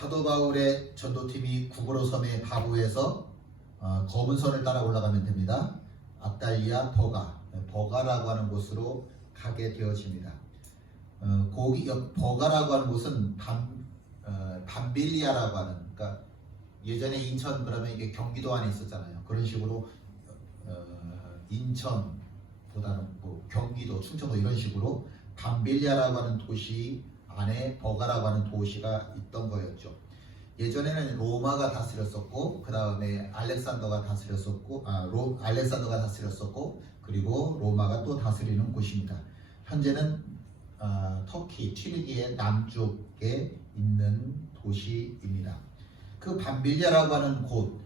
사도 바울의 전도팀이 구브로 섬의 바부에서 검은 선을 따라 올라가면 됩니다. 압달리아 버가라고 하는 곳으로 가게 되어집니다. 버가라고 하는 곳은 밤빌리아라고 하는, 그러니까 예전에 인천 그러면 이게 경기도 안에 있었잖아요. 그런 식으로 인천보다는 뭐 경기도, 충청도 이런 식으로 밤빌리아라고 하는 도시 안에 버가라고 하는 도시가 있던 거였죠. 예전에는 로마가 다스렸었고, 그 다음에 알렉산더가 다스렸었고, 그리고 로마가 또 다스리는 곳입니다. 현재는 터키, 튀르키예 남쪽에 있는 도시입니다. 그 밤빌리아라고 하는 곳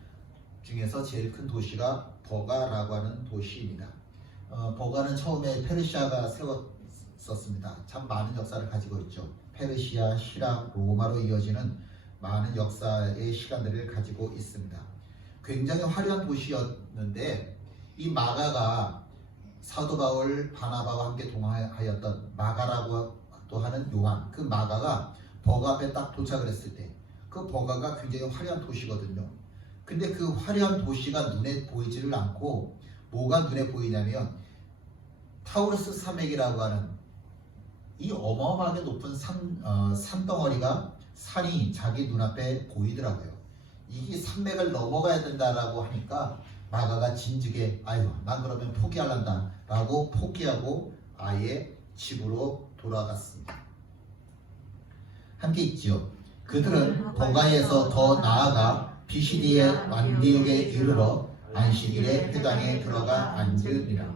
중에서 제일 큰 도시가 버가라고 하는 도시입니다. 버가는 처음에 페르시아가 세웠었습니다. 참 많은 역사를 가지고 있죠. 페르시아, 시락, 로마로 이어지는 많은 역사의 시간들을 가지고 있습니다. 굉장히 화려한 도시였는데, 이 마가가 사도 바울, 바나바와 함께 동행하였던 마가라고 또 하는 요한, 그 마가가 버가 앞에 딱 도착을 했을 때, 그 버가가 굉장히 화려한 도시거든요. 근데 그 화려한 도시가 눈에 보이지를 않고, 뭐가 눈에 보이냐면 타우루스 산맥이라고 하는 이 어마어마하게 높은 산덩어리가, 산이 자기 눈앞에 보이더라고요. 이 산맥을 넘어가야 된다라고 하니까 마가가 진즉에 난 그러면 포기할란다 라고 포기하고 아예 집으로 돌아갔습니다. 함께 있지요. 그들은 버가에서 더 나아가 비시디의 안디옥에 이르러 안식일에 회당에 들어가 앉으니라.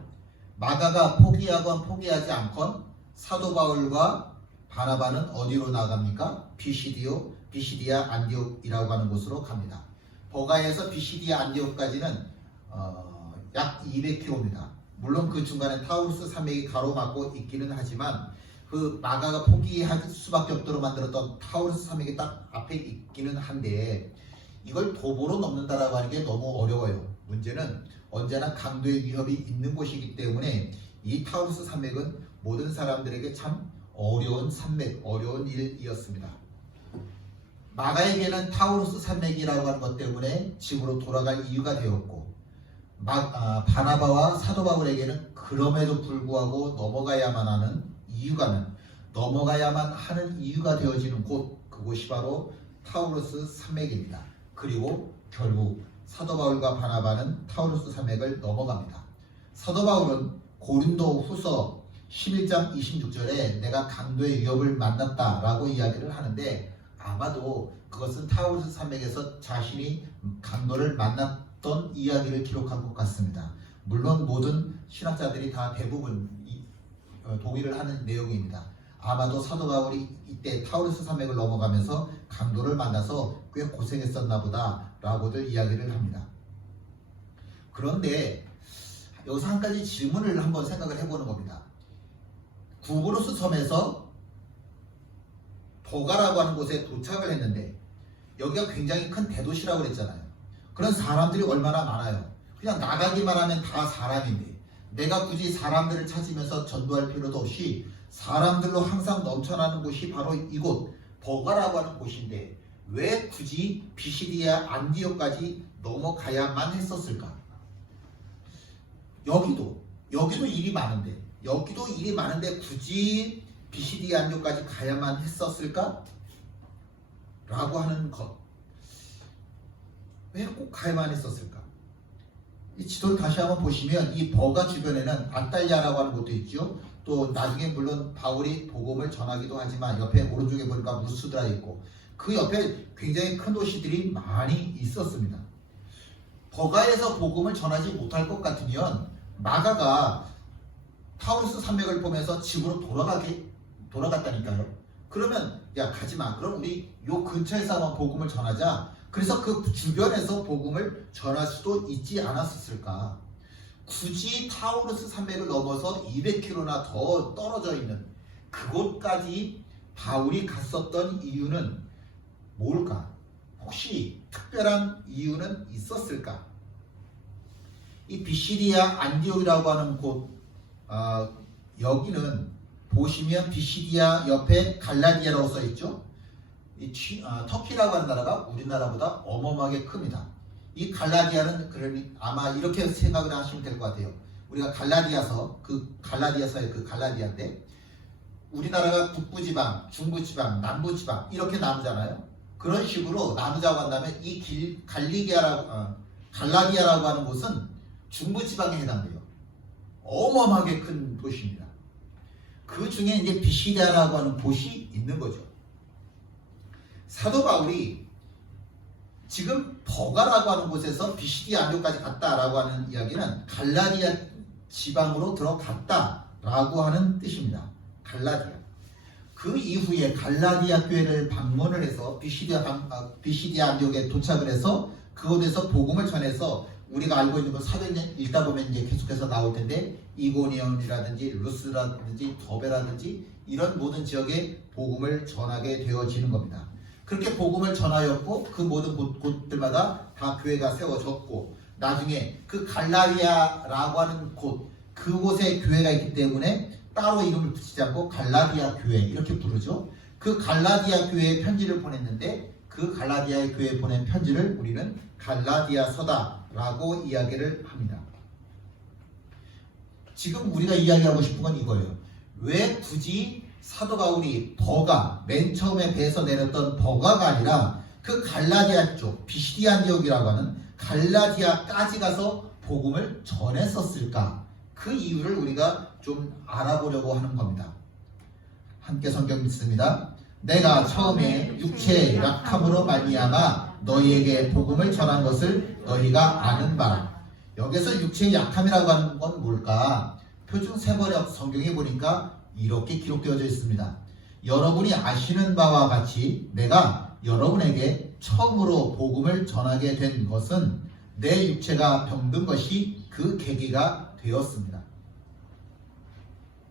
마가가 포기하건 포기하지 않건 사도 바울과 바나바는 어디로 나갑니까? 비시디아 안디옥이라고 하는 곳으로 갑니다. 버가에서 비시디아 안디옥까지는 약 200km입니다. 물론 그 중간에 타우루스 산맥이 가로막고 있기는 하지만, 그 마가가 포기할 수밖에 없도록 만들었던 타우루스 산맥이 딱 앞에 있기는 한데, 이걸 도보로 넘는다라고 하는 게 너무 어려워요. 문제는 언제나 강도의 위협이 있는 곳이기 때문에 이 타우루스 산맥은 모든 사람들에게 참 어려운 산맥, 어려운 일이었습니다. 마가에게는 타우루스 산맥이라고 하는 것 때문에 집으로 돌아갈 이유가 되었고, 바나바와 사도 바울에게는 그럼에도 불구하고 넘어가야만 하는 이유가 되어지는 곳, 그곳이 바로 타우루스 산맥입니다. 그리고 결국 사도 바울과 바나바는 타우루스 산맥을 넘어갑니다. 사도 바울은 고린도 후서 11장 26절에 내가 강도의 위협을 만났다라고 이야기를 하는데, 아마도 그것은 타우루스 산맥에서 자신이 강도를 만났던 이야기를 기록한 것 같습니다. 물론 모든 신학자들이 다 대부분 동의를 하는 내용입니다. 아마도 사도 바울이 이때 타우루스 산맥을 넘어가면서 강도를 만나서 꽤 고생했었나 보다 라고들 이야기를 합니다. 그런데 여기서 한 가지 질문을 한번 생각을 해보는 겁니다. 구브로스 섬에서 버가라고 하는 곳에 도착을 했는데, 여기가 굉장히 큰 대도시라고 그랬잖아요. 그런 사람들이 얼마나 많아요. 그냥 나가기만 하면 다 사람인데, 내가 굳이 사람들을 찾으면서 전도할 필요도 없이 사람들로 항상 넘쳐나는 곳이 바로 이곳 버가라고 하는 곳인데, 왜 굳이 비시디아 안디옥까지 넘어가야만 했었을까? 여기도 일이 많은데 굳이 비시디아 안디옥까지 가야만 했었을까? 라고 하는 것, 왜 꼭 가야만 했었을까? 이 지도를 다시 한번 보시면 이 버가 주변에는 압달리아라고 하는 곳도 있죠. 또 나중에 물론 바울이 복음을 전하기도 하지만 옆에 오른쪽에 보니까 루스드라 있고, 그 옆에 굉장히 큰 도시들이 많이 있었습니다. 버가에서 복음을 전하지 못할 것 같으면 마가가 타우루스 산맥을 보면서 집으로 돌아갔다니까요. 그러면 야 가지마, 그럼 우리 요 근처에서 한번 복음을 전하자. 그래서 그 주변에서 복음을 전할 수도 있지 않았을까? 굳이 타우루스 산맥을 넘어서 200km나 더 떨어져 있는 그곳까지 바울이 갔었던 이유는 뭘까? 혹시 특별한 이유는 있었을까? 이 비시디아 안디옥이라고 하는 곳, 여기는 보시면 비시디아 옆에 갈라디아라고 써있죠. 터키라고 하는 나라가 우리나라보다 어마어마하게 큽니다. 이 갈라디아는 그러니 아마 이렇게 생각을 하시면 될 것 같아요. 우리가 갈라디아서의 그 갈라디아인데 우리나라가 북부지방, 중부지방, 남부지방 이렇게 나누잖아요. 그런 식으로 나누자고 한다면 이 갈라디아라고 하는 곳은 중부지방에 해당돼요. 어마어마하게 큰 도시입니다. 그 중에 이제 비시디아라고 하는 곳이 있는 거죠. 사도 바울이 지금 버가라고 하는 곳에서 비시디아 안디옥까지 갔다라고 하는 이야기는 갈라디아 지방으로 들어갔다라고 하는 뜻입니다. 갈라디아. 그 이후에 갈라디아 교회를 방문을 해서 비시디아 안디옥에 도착을 해서 그곳에서 복음을 전해서 우리가 알고 있는 그 사도행전 읽다 보면 이제 계속해서 나올 텐데 이고니온이라든지 루스라든지 더베라든지 이런 모든 지역에 복음을 전하게 되어지는 겁니다. 그렇게 복음을 전하였고 그 모든 곳들마다 다 교회가 세워졌고 나중에 그 갈라디아라고 하는 그곳에 교회가 있기 때문에 따로 이름을 붙이지 않고 갈라디아 교회 이렇게 부르죠. 그 갈라디아 교회에 편지를 보냈는데 그 갈라디아 교회에 보낸 편지를 우리는 갈라디아서다라고 이야기를 합니다. 지금 우리가 이야기하고 싶은 건 이거예요. 왜 굳이 사도 바울이 맨 처음에 배에서 내렸던 버가가 아니라 그 갈라디아 쪽 비시디아 안디옥이라고 하는 갈라디아까지 가서 복음을 전했었을까? 그 이유를 우리가 좀 알아보려고 하는 겁니다. 함께 성경 읽습니다. 내가 처음에 육체의 약함으로 말미암아 너희에게 복음을 전한 것을 너희가 아는 바라. 여기서 육체의 약함이라고 하는 건 뭘까? 표준 세번역 성경에 보니까 이렇게 기록되어져 있습니다. 여러분이 아시는 바와 같이 내가 여러분에게 처음으로 복음을 전하게 된 것은 내 육체가 병든 것이 그 계기가 되었습니다.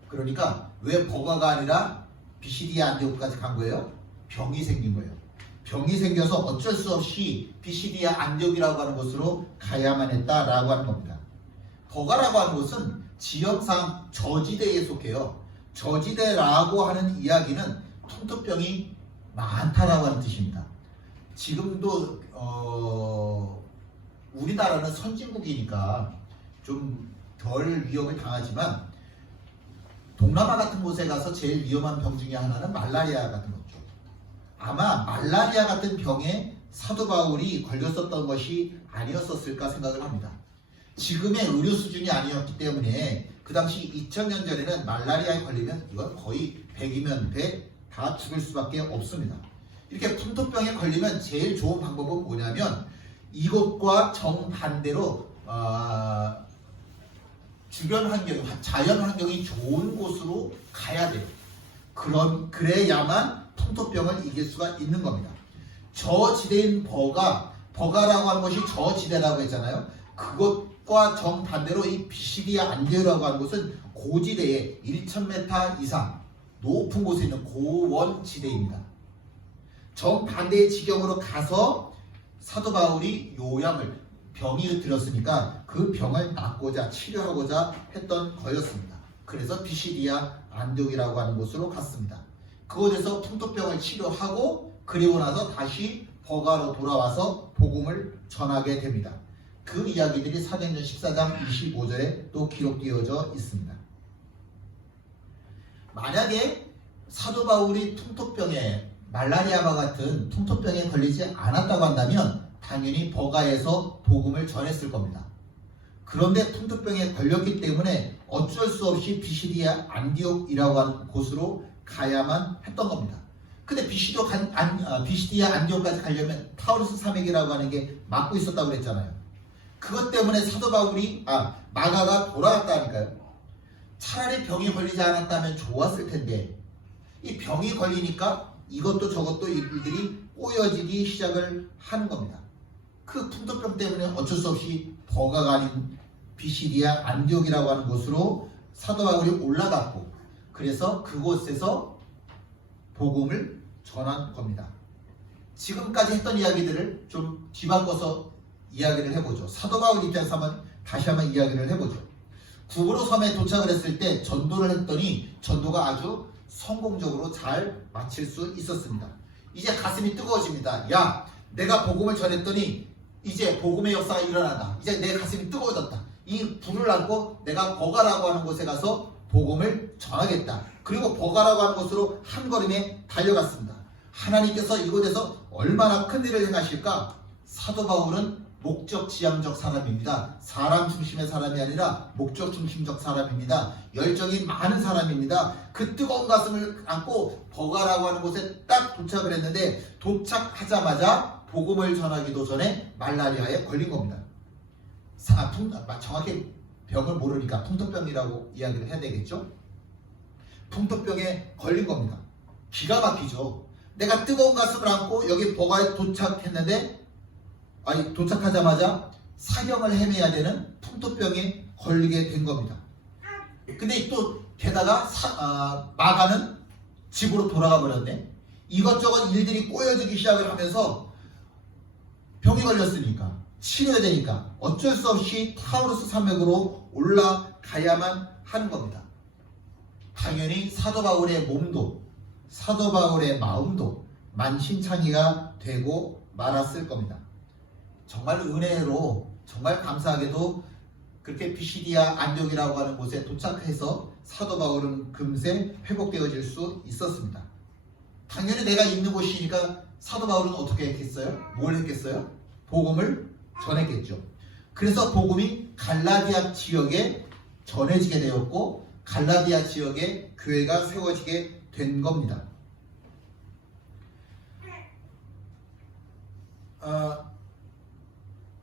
그러니까 왜 버가가 아니라 비시디아 안디옥까지 간 거예요? 병이 생긴 거예요. 병이 생겨서 어쩔 수 없이 비시디아 안디옥이라고 하는 곳으로 가야만 했다라고 하는 겁니다. 버가라고 하는 곳은 지역상 저지대에 속해요. 저지대라고 하는 이야기는 풍토병이 많다라고 하는 뜻입니다. 지금도 우리나라는 선진국이니까 좀 덜 위험을 당하지만 동남아 같은 곳에 가서 제일 위험한 병 중에 하나는 말라리아 같은 거죠. 아마 말라리아 같은 병에 사도 바울이 걸렸었던 것이 아니었었을까 생각을 합니다. 지금의 의료 수준이 아니었기 때문에 그 당시 2000년 전에는 말라리아에 걸리면 이건 거의 100이면 100 다 죽을 수밖에 없습니다. 이렇게 풍토병에 걸리면 제일 좋은 방법은 뭐냐면 이것과 정반대로 주변 환경, 자연 환경이 좋은 곳으로 가야 돼요. 그래야만 풍토병을 이길 수가 있는 겁니다. 저지대인 버가라고 하는 것이 저지대라고 했잖아요. 그것과 정반대로 이 비시디아 안디옥이라고 하는 곳은 고지대에 1000m 이상 높은 곳에 있는 고원지대입니다. 정반대의 지경으로 가서 사도 바울이 병이 들었으니까 그 병을 낫고자 치료하고자 했던 거였습니다. 그래서 비시디아 안디옥이라고 하는 곳으로 갔습니다. 그곳에서 풍토병을 치료하고 그리고 나서 다시 버가로 돌아와서 복음을 전하게 됩니다. 그 이야기들이 사도행전 14장 25절에 또 기록되어져 있습니다. 만약에 사도 바울이 말라리아와 같은 풍토병에 걸리지 않았다고 한다면 당연히 버가에서 복음을 전했을 겁니다. 그런데 풍토병에 걸렸기 때문에 어쩔 수 없이 비시디아 안디옥이라고 하는 곳으로 가야만 했던 겁니다. 근데 비시디아 안디옥까지 가려면 타우루스 산맥이라고 하는 게 막고 있었다고 그랬잖아요. 그것 때문에 사도 바울이 마가가 돌아갔다니까요. 차라리 병이 걸리지 않았다면 좋았을 텐데 이 병이 걸리니까 이것도 저것도 일들이 꼬여지기 시작을 하는 겁니다. 그 풍토병 때문에 어쩔 수 없이 버가가 아닌 비시디아 안디옥이라고 하는 곳으로 사도 바울이 올라갔고 그래서 그곳에서 복음을 전한 겁니다. 지금까지 했던 이야기들을 좀 뒤바꿔서 이야기를 해보죠. 사도 바울 입장에서 다시 한번 이야기를 해보죠. 구브로 섬에 도착을 했을 때 전도를 했더니 전도가 아주 성공적으로 잘 마칠 수 있었습니다. 이제 가슴이 뜨거워집니다. 야, 내가 복음을 전했더니 이제 복음의 역사가 일어난다. 이제 내 가슴이 뜨거워졌다. 이 불을 안고 내가 버가라고 하는 곳에 가서 복음을 전하겠다. 그리고 버가라고 하는 곳으로 한 걸음에 달려갔습니다. 하나님께서 이곳에서 얼마나 큰 일을 행하실까? 사도 바울은 목적 지향적 사람입니다. 사람 중심의 사람이 아니라 목적 중심적 사람입니다. 열정이 많은 사람입니다. 그 뜨거운 가슴을 안고 버가라고 하는 곳에 딱 도착을 했는데 도착하자마자 복음을 전하기도 전에 말라리아에 걸린 겁니다. 정확히 병을 모르니까 풍토병이라고 이야기를 해야 되겠죠? 풍토병에 걸린 겁니다. 기가 막히죠. 내가 뜨거운 가슴을 안고 여기 버가에 도착했는데 도착하자마자 사형을 헤매야 되는 풍토병에 걸리게 된 겁니다. 근데 또 게다가 마가는 집으로 돌아가 버렸네. 이것저것 일들이 꼬여지기 시작을 하면서 병이 걸렸으니까 치료해야 되니까 어쩔 수 없이 타우루스 산맥으로 올라가야만 하는 겁니다. 당연히 사도 바울의 몸도 사도 바울의 마음도 만신창이가 되고 말았을 겁니다. 정말 은혜로 정말 감사하게도 그렇게 피시디아 안디옥이라고 하는 곳에 도착해서 사도 바울은 금세 회복되어질 수 있었습니다. 당연히 내가 있는 곳이니까 사도 바울은 어떻게 했겠어요? 뭘 했겠어요? 복음을 전했겠죠. 그래서 복음이 갈라디아 지역에 전해지게 되었고 갈라디아 지역에 교회가 세워지게 된 겁니다.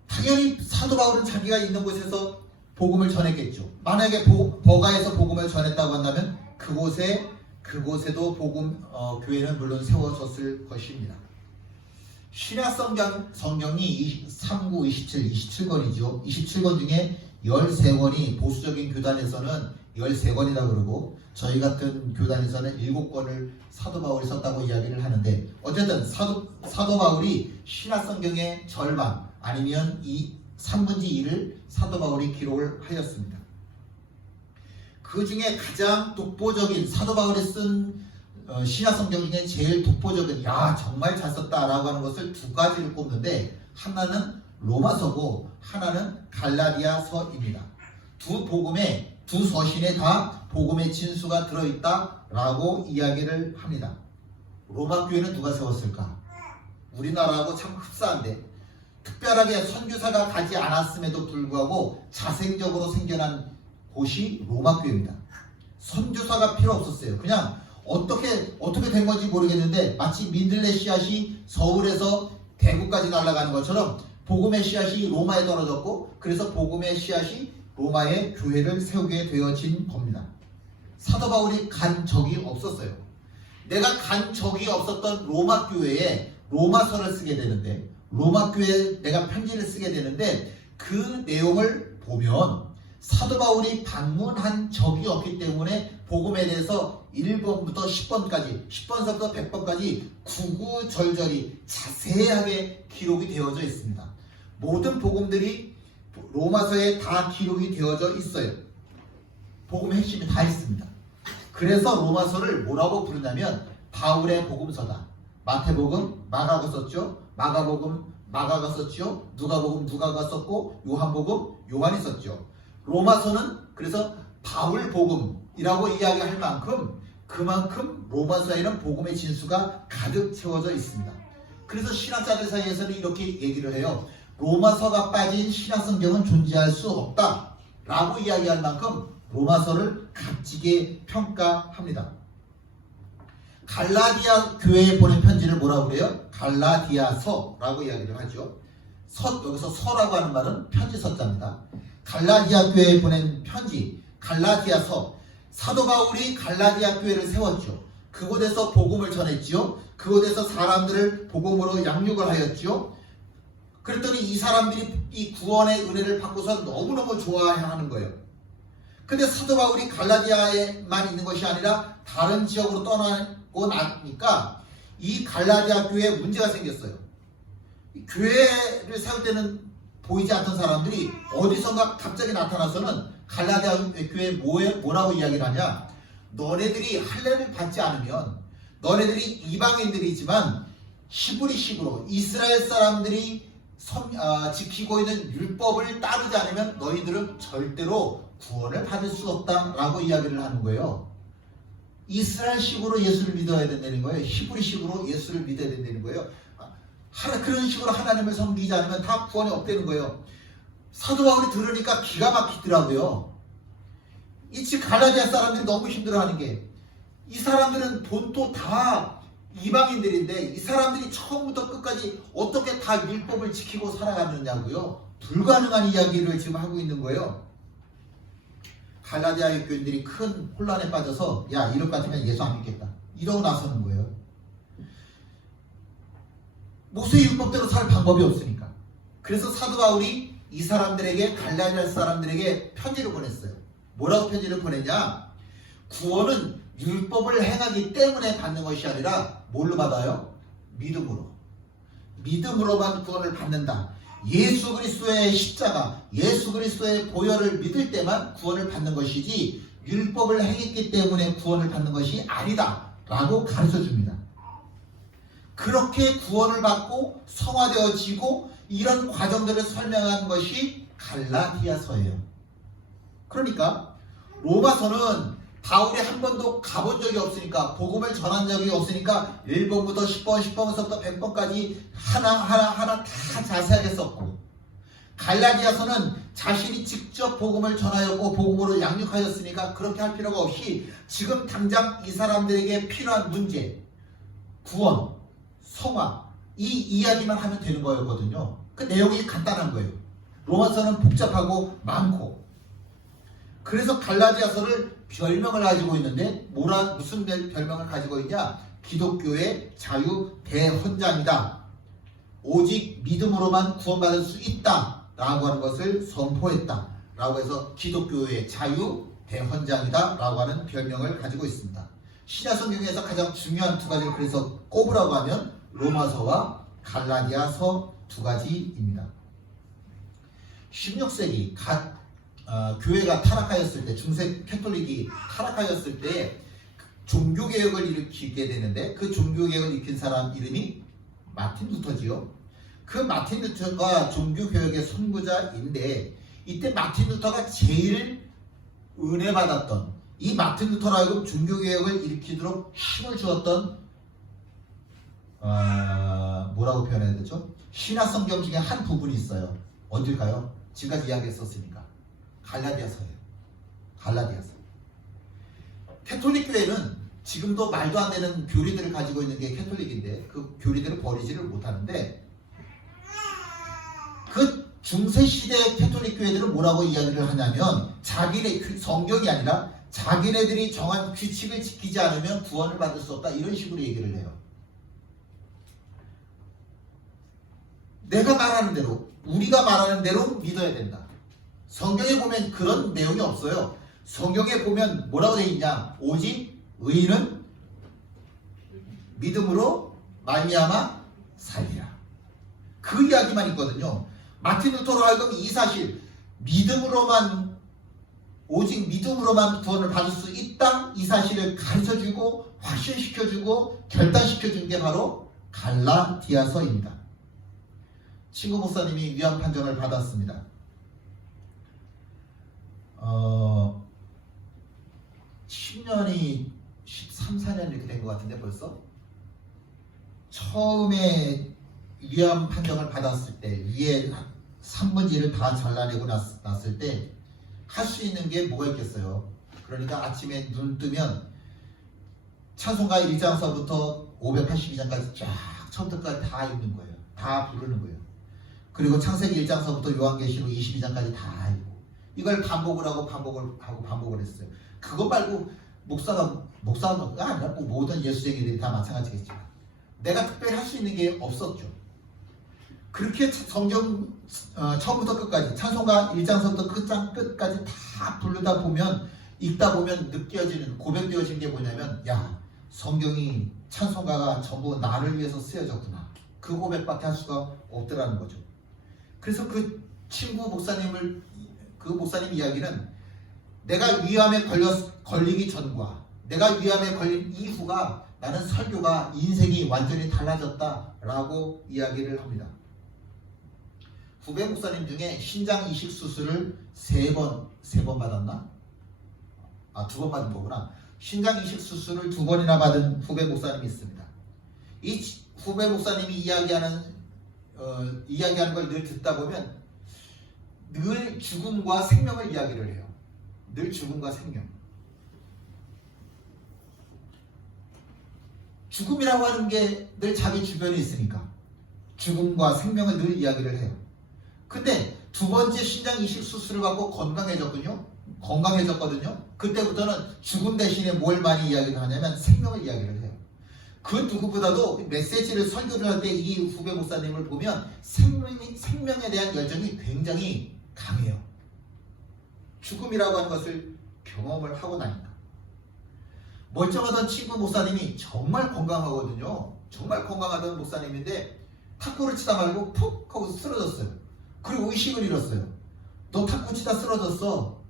당연히 사도 바울은 자기가 있는 곳에서 복음을 전했겠죠. 만약에 버가에서 복음을 전했다고 한다면 그곳에도 교회는 물론 세워졌을 것입니다. 신약 성경이 39, 27, 27권이죠. 27권 중에 13권이 보수적인 교단에서는 13권이라고 그러고 저희 같은 교단에서는 7권을 사도 바울이 썼다고 이야기를 하는데 어쨌든 사도 바울이 신약 성경의 절반 아니면 3분의 2를 사도 바울이 기록을 하였습니다. 그 중에 가장 독보적인 사도 바울이 쓴 신약 성경 중에 제일 독보적인 정말 잘 썼다라고 하는 것을 두 가지를 꼽는데 하나는 로마서고 하나는 갈라디아서입니다. 두 서신에 다 복음의 진수가 들어있다라고 이야기를 합니다. 로마 교회는 누가 세웠을까? 우리나라하고 참 흡사한데 특별하게 선교사가 가지 않았음에도 불구하고 자생적으로 생겨난 곳이 로마 교회입니다. 선교사가 필요 없었어요. 그냥 어떻게 된 건지 모르겠는데 마치 민들레 씨앗이 서울에서 대구까지 날아가는 것처럼 복음의 씨앗이 로마에 떨어졌고 그래서 복음의 씨앗이 로마의 교회를 세우게 되어진 겁니다. 사도 바울이 간 적이 없었어요. 내가 간 적이 없었던 로마 교회에 로마서를 쓰게 되는데 로마 교회에 내가 편지를 쓰게 되는데 그 내용을 보면 사도 바울이 방문한 적이 없기 때문에 복음에 대해서 1번부터 10번까지 10번서부터 100번까지 구구절절히 자세하게 기록이 되어져 있습니다. 모든 복음들이 로마서에 다 기록이 되어져 있어요. 복음의 핵심이 다 있습니다. 그래서 로마서를 뭐라고 부르냐면 바울의 복음서다. 마태복음 마가가 썼죠. 마가복음 마가가 썼죠. 누가복음 누가가 썼고 요한복음 요한이 썼죠. 로마서는 그래서 바울복음이라고 이야기할 만큼 그만큼 로마서에는 복음의 진수가 가득 채워져 있습니다. 그래서 신학자들 사이에서는 이렇게 얘기를 해요. 로마서가 빠진 신약성경은 존재할 수 없다 라고 이야기할 만큼 로마서를 값지게 평가합니다. 갈라디아 교회에 보낸 편지를 뭐라고 그래요? 갈라디아서라고 이야기를 하죠. 여기서 서라고 하는 말은 편지 서자입니다. 갈라디아 교회에 보낸 편지, 갈라디아서. 사도 바울이 갈라디아 교회를 세웠죠. 그곳에서 복음을 전했지요. 그곳에서 사람들을 복음으로 양육을 하였지요. 그랬더니 이 사람들이 이 구원의 은혜를 받고서 너무너무 좋아하는 거예요. 근데 사도 바울이 갈라디아에만 있는 것이 아니라 다른 지역으로 떠나고 나니까 이 갈라디아 교회에 문제가 생겼어요. 교회를 세울 때는 보이지 않던 사람들이 어디선가 갑자기 나타나서는 갈라디아 교회에 뭐라고 이야기를 하냐? 너네들이 할례를 받지 않으면 너네들이 이방인들이지만 히브리식으로 이스라엘 사람들이 지키고 있는 율법을 따르지 않으면 너희들은 절대로 구원을 받을 수 없다라고 이야기를 하는 거예요. 이스라엘식으로 예수를 믿어야 된다는 거예요. 히브리식으로 예수를 믿어야 된다는 거예요. 그런 식으로 하나님을 섬기지 않으면 다 구원이 없다는 거예요. 사도 바울이 들으니까 기가 막히더라고요. 이 갈라디아 사람들이 너무 힘들어하는 게, 이 사람들은 본토 다 이방인들인데 이 사람들이 처음부터 끝까지 어떻게 다 율법을 지키고 살아가느냐고요. 불가능한 이야기를 지금 하고 있는 거예요. 갈라디아의 교인들이 큰 혼란에 빠져서 야, 이럴 것 같으면 예수 안 믿겠다 이러고 나서는 거예요. 모세의 율법대로 살 방법이 없으니까. 그래서 사도 바울이 이 사람들에게, 갈라디아 사람들에게 편지를 보냈어요. 뭐라고 편지를 보냈냐? 구원은 율법을 행하기 때문에 받는 것이 아니라 뭘로 받아요? 믿음으로. 믿음으로만 구원을 받는다. 예수 그리스도의 십자가, 예수 그리스도의 보혈을 믿을 때만 구원을 받는 것이지 율법을 행했기 때문에 구원을 받는 것이 아니다 라고 가르쳐 줍니다. 그렇게 구원을 받고 성화되어지고 이런 과정들을 설명한 것이 갈라디아서예요. 그러니까 로마서는 바울이 한 번도 가본 적이 없으니까, 복음을 전한 적이 없으니까 1번부터 10번, 10번부터 100번까지 하나하나 다 자세하게 썼고, 갈라디아서는 자신이 직접 복음을 전하였고 복음으로 양육하였으니까 그렇게 할 필요가 없이 지금 당장 이 사람들에게 필요한 문제, 구원, 성화, 이 이야기만 하면 되는 거였거든요. 그 내용이 간단한 거예요. 로마서는 복잡하고 많고. 그래서 갈라디아서를 별명을 가지고 있는데 무슨 별명을 가지고 있냐? 기독교의 자유 대헌장이다. 오직 믿음으로만 구원받을 수 있다 라고 하는 것을 선포했다 라고 해서 기독교의 자유 대헌장이다 라고 하는 별명을 가지고 있습니다. 신약성경에서 가장 중요한 두 가지를 그래서 꼽으라고 하면 로마서와 갈라디아서 두 가지입니다. 16세기 교회가 타락하였을 때, 중세 캐톨릭이 타락하였을 때 종교개혁을 일으키게 되는데, 그 종교개혁을 일으킨 사람 이름이 마틴 루터지요. 그 마틴 루터가 종교개혁의 선구자인데, 이때 마틴 루터가 제일 은혜받았던, 이 마틴 루터로 하여금 종교개혁을 일으키도록 힘을 주었던 뭐라고 표현해야 되죠? 신약성경 중에 한 부분이 있어요. 어딜까요? 지금까지 이야기했었으니까 갈라디아서예요. 갈라디아서. 캐톨릭 교회는 지금도 말도 안 되는 교리들을 가지고 있는 게 캐톨릭인데 그 교리들을 버리지를 못하는데, 그 중세시대 캐톨릭 교회들은 뭐라고 이야기를 하냐면, 성경이 아니라 자기네들이 정한 규칙을 지키지 않으면 구원을 받을 수 없다, 이런 식으로 얘기를 해요. 내가 말하는 대로, 우리가 말하는 대로 믿어야 된다. 성경에 보면 그런 내용이 없어요. 성경에 보면 뭐라고 되어 있냐? 오직 의인은 믿음으로 말미암아 살리라. 그 이야기만 있거든요. 마틴 루터로 하여금 이 사실, 오직 믿음으로만 구원을 받을 수 있다, 이 사실을 가르쳐주고 확신시켜주고 결단시켜준 게 바로 갈라디아서입니다. 친구 목사님이 위안 판정을 받았습니다. 10년이 13, 14년 이렇게 된 것 같은데 벌써? 처음에 위안 판정을 받았을 때, 위에 산문지를 다 잘라내고 났을 때 할 수 있는 게 뭐가 있겠어요? 그러니까 아침에 눈 뜨면 찬송가 1장서부터 582장까지 쫙 처음부터까지 다 읽는 거예요. 다 부르는 거예요. 그리고 창세기 1장서부터 요한계시록 22장까지 다 읽고, 이걸 반복을 하고 반복을 했어요. 그거 말고 목사가 아니라 모든 예수쟁이들이 다 마찬가지겠지만 내가 특별히 할 수 있는 게 없었죠. 그렇게 성경 처음부터 끝까지, 찬송가 1장서부터 끝까지 다 부르다 보면, 읽다 보면 느껴지는, 고백되어진 게 뭐냐면, 야, 성경이, 찬송가가 전부 나를 위해서 쓰여졌구나. 그 고백밖에 할 수가 없더라는 거죠. 그래서 그 목사님 이야기는, 내가 위암에 걸리기 전과 내가 위암에 걸린 이후가 나는 설교가 인생이 완전히 달라졌다라고 이야기를 합니다. 후배 목사님 중에 신장 이식 수술을 세 번 받았나? 2번 받은 거구나. 신장 이식 수술을 2번이나 받은 후배 목사님이 있습니다. 이 후배 목사님이 이야기하는 걸 늘 듣다 보면 늘 죽음과 생명을 이야기를 해요. 늘 죽음과 생명. 죽음이라고 하는 게 늘 자기 주변에 있으니까 죽음과 생명을 늘 이야기를 해요. 근데 2번째 신장 이식 수술을 받고 건강해졌거든요. 그때부터는 죽음 대신에 뭘 많이 이야기를 하냐면 생명을 이야기를 해요. 그 누구보다도 메시지를 설교를 할 때 이 후배 목사님을 보면 생명에 대한 열정이 굉장히 강해요. 죽음이라고 하는 것을 경험을 하고 나니까. 멀쩡하던 친구 목사님이 정말 건강하거든요. 정말 건강하던 목사님인데 탁구를 치다 말고 푹 하고 쓰러졌어요. 그리고 의식을 잃었어요. 너 탁구 치다 쓰러졌어.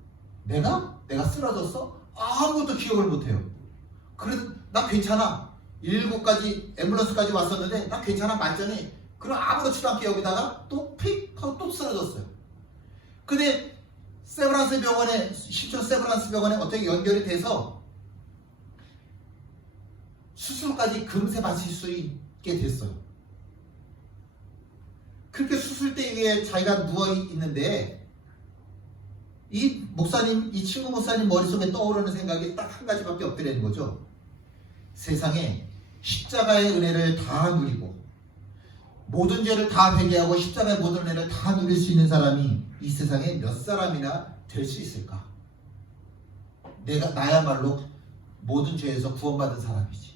내가 쓰러졌어? 아무것도 기억을 못해요. 그래서 나 괜찮아. 119까지 앰뷸런스까지 왔었는데 나 괜찮아 말짱해. 그럼 아무렇지도 않게 여기다가 또 픽 하고 또 쓰러졌어요. 근데 시초 세브란스 병원에 어떻게 연결이 돼서 수술까지 금세 받을 수 있게 됐어요. 그렇게 수술대 위에 자기가 누워있는데 이 친구 목사님 머릿속에 떠오르는 생각이 딱 한 가지밖에 없더라는 거죠. 세상에 십자가의 은혜를 다 누리고 모든 죄를 다 회개하고 십자가의 모든 은혜를 다 누릴 수 있는 사람이 이 세상에 몇 사람이나 될 수 있을까? 나야말로 모든 죄에서 구원받은 사람이지.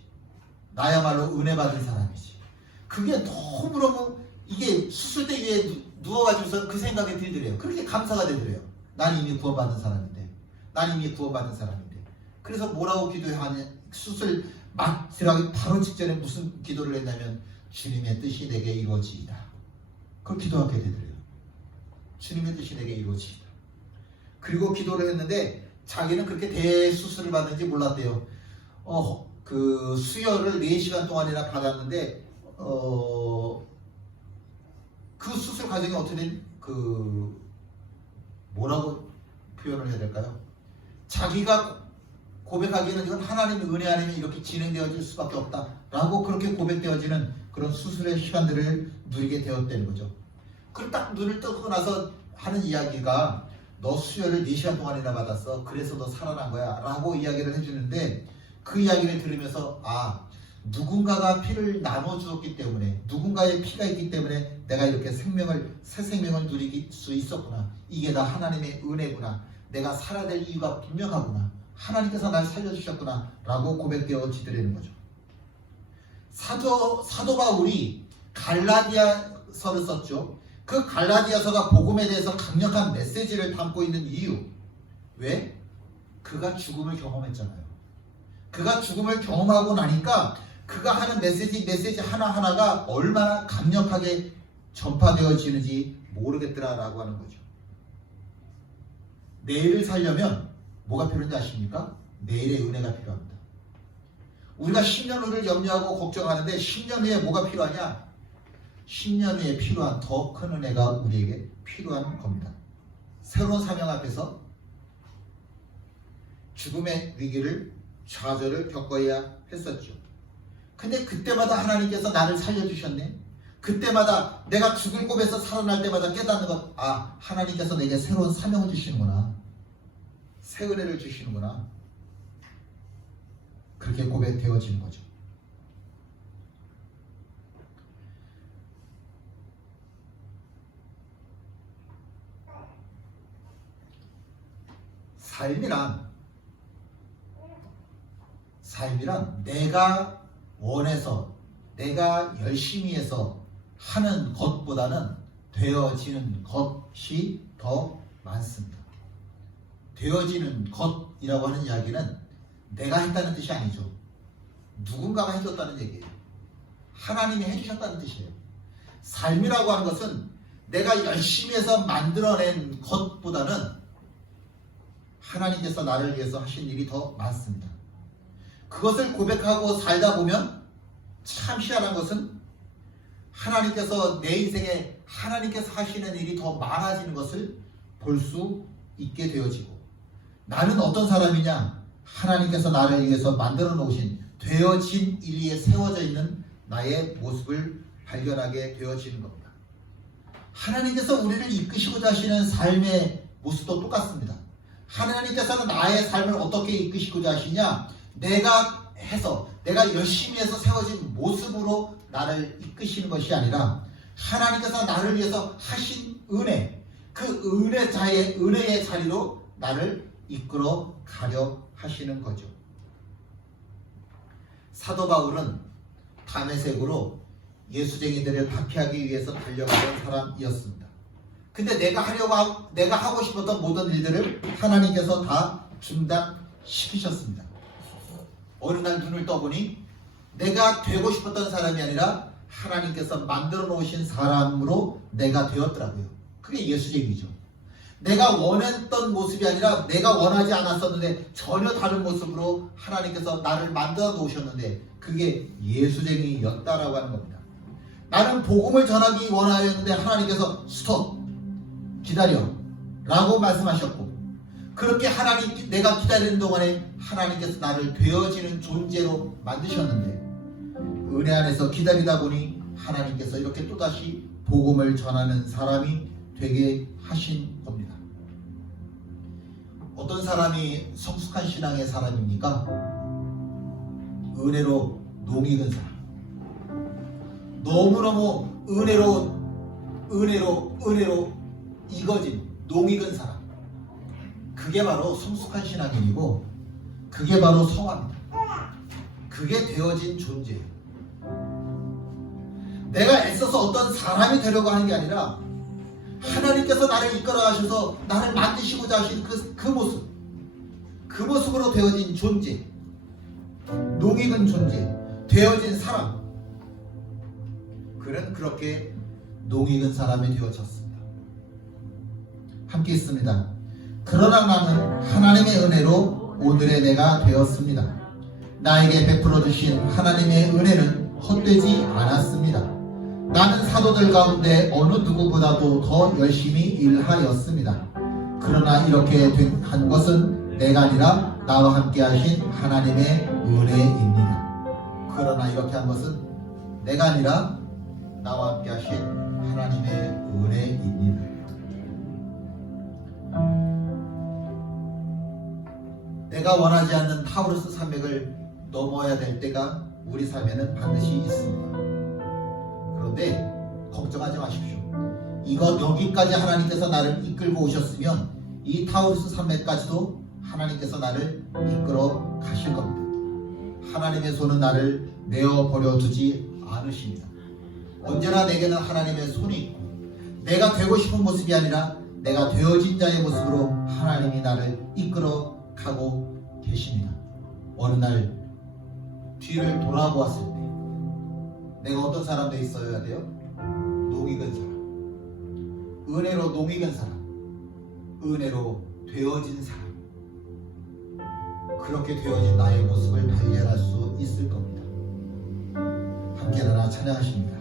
나야말로 은혜 받은 사람이지. 그게 너무너무 이게 수술대 위에 누워가지고서 그 생각이 들더래요. 그렇게 감사가 되더래요. 난 이미 구원받은 사람인데. 그래서 뭐라고 기도하냐? 수술 막 들어가기 바로 직전에 무슨 기도를 했냐면 주님의 뜻이 내게 이루어지이다. 그걸 기도하게 되더래요. 주님의 뜻이 내게 이루어지이다. 그리고 기도를 했는데 자기는 그렇게 대수술을 받는지 몰랐대요. 그 수혈을 4시간 동안이나 받았는데 그 수술 과정이 어떻게 뭐라고 표현을 해야 될까요? 자기가 고백하기에는 이건 하나님의 은혜 아니면 이렇게 진행되어질 수밖에 없다라고 그렇게 고백되어지는 그런 수술의 시간들을 누리게 되었다는 거죠. 그리고 딱 눈을 뜨고 나서 하는 이야기가 너 수혈을 4시간 동안이나 받았어. 그래서 너 살아난 거야 라고 이야기를 해주는데 그 이야기를 들으면서 누군가가 피를 나눠주었기 때문에 누군가의 피가 있기 때문에 내가 이렇게 새 생명을 누릴 수 있었구나. 이게 다 하나님의 은혜구나. 내가 살아야 될 이유가 분명하구나. 하나님께서 날 살려주셨구나 라고 고백되어지더라는 거죠. 사도 바울이 갈라디아서를 썼죠. 그 갈라디아서가 복음에 대해서 강력한 메시지를 담고 있는 이유. 왜? 그가 죽음을 경험했잖아요. 그가 죽음을 경험하고 나니까 그가 하는 메시지 하나하나가 얼마나 강력하게 전파되어지는지 모르겠더라라고 하는 거죠. 내일을 살려면 뭐가 필요한지 아십니까? 내일의 은혜가 필요합니다. 우리가 10년 후를 염려하고 걱정하는데 10년 후에 뭐가 필요하냐? 10년 후에 필요한 더 큰 은혜가 우리에게 필요한 겁니다. 새로운 사명 앞에서 죽음의 위기를 좌절을 겪어야 했었죠. 근데 그때마다 하나님께서 나를 살려주셨네. 그때마다 내가 죽을 꿈에서 살아날 때마다 깨닫는 것, 하나님께서 내게 새로운 사명을 주시는구나. 새 은혜를 주시는구나. 그렇게 고백되어지는 거죠. 삶이란 내가 원해서 내가 열심히 해서 하는 것보다는 되어지는 것이 더 많습니다. 되어지는 것이라고 하는 이야기는 내가 했다는 뜻이 아니죠. 누군가가 해줬다는 얘기예요. 하나님이 해주셨다는 뜻이에요. 삶이라고 하는 것은 내가 열심히 해서 만들어낸 것보다는 하나님께서 나를 위해서 하신 일이 더 많습니다. 그것을 고백하고 살다 보면 참 희한한 것은 하나님께서 내 인생에 하나님께서 하시는 일이 더 많아지는 것을 볼 수 있게 되어지고, 나는 어떤 사람이냐? 하나님께서 나를 위해서 만들어 놓으신 되어진 일 위에 세워져 있는 나의 모습을 발견하게 되어지는 겁니다. 하나님께서 우리를 이끄시고자 하시는 삶의 모습도 똑같습니다. 하나님께서는 나의 삶을 어떻게 이끄시고자 하시냐? 내가 열심히 해서 세워진 모습으로 나를 이끄시는 것이 아니라 하나님께서 나를 위해서 하신 은혜, 그 은혜의 자리로 나를 이끌어 가려 하시는 거죠. 사도 바울은 다메섹으로 예수쟁이들을 박해하기 위해서 달려가던 사람이었습니다. 근데 내가 하고 싶었던 모든 일들을 하나님께서 다 중단시키셨습니다. 어느 날 눈을 떠보니 내가 되고 싶었던 사람이 아니라 하나님께서 만들어 놓으신 사람으로 내가 되었더라고요. 그게 예수쟁이죠. 내가 원했던 모습이 아니라 내가 원하지 않았었는데 전혀 다른 모습으로 하나님께서 나를 만들어 놓으셨는데 그게 예수쟁이였다라고 하는 겁니다. 나는 복음을 전하기 원하였는데 하나님께서 스톱, 기다려 라고 말씀하셨고, 그렇게 내가 기다리는 동안에 하나님께서 나를 되어지는 존재로 만드셨는데, 은혜 안에서 기다리다 보니 하나님께서 이렇게 또다시 복음을 전하는 사람이 되게 하신 겁니다. 어떤 사람이 성숙한 신앙의 사람입니까? 은혜로 농익은 사람. 너무너무 은혜로 익어진 농익은 사람. 그게 바로 성숙한 신앙인이고, 그게 바로 성화입니다. 그게 되어진 존재예요. 내가 애써서 어떤 사람이 되려고 하는 게 아니라 하나님께서 나를 이끌어 가셔서 나를 만드시고자 하신 그 모습으로 되어진 존재, 농익은 존재, 되어진 사람. 그는 그렇게 농익은 사람이 되어졌습니다. 함께 있습니다. 그러나 나는 하나님의 은혜로 오늘의 내가 되었습니다. 나에게 베풀어 주신 하나님의 은혜는 헛되지 않았습니다. 나는 사도들 가운데 어느 누구보다도 더 열심히 일하였습니다. 그러나 이렇게 한 것은 내가 아니라 나와 함께 하신 하나님의 은혜입니다. 그러나 이렇게 한 것은 내가 아니라 나와 함께 하신 하나님의 은혜입니다. 내가 원하지 않는 타우루스 산맥을 넘어야 될 때가 우리 삶에는 반드시 있습니다. 그런데 걱정하지 마십시오. 여기까지 하나님께서 나를 이끌고 오셨으면 이 타우루스 산맥까지도 하나님께서 나를 이끌어 가실 겁니다. 하나님의 손은 나를 내어버려 두지 않으십니다. 언제나 내게는 하나님의 손이 있고, 내가 되고 싶은 모습이 아니라 내가 되어진 자의 모습으로 하나님이 나를 이끌어 가고 계십니다. 어느 날 뒤를 돌아보았을 때 내가 어떤 사람 돼 있어야 돼요? 농익은 사람, 은혜로 농익은 사람, 은혜로 되어진 사람. 그렇게 되어진 나의 모습을 발견할 수 있을 겁니다. 함께 나라 찬양하십니다.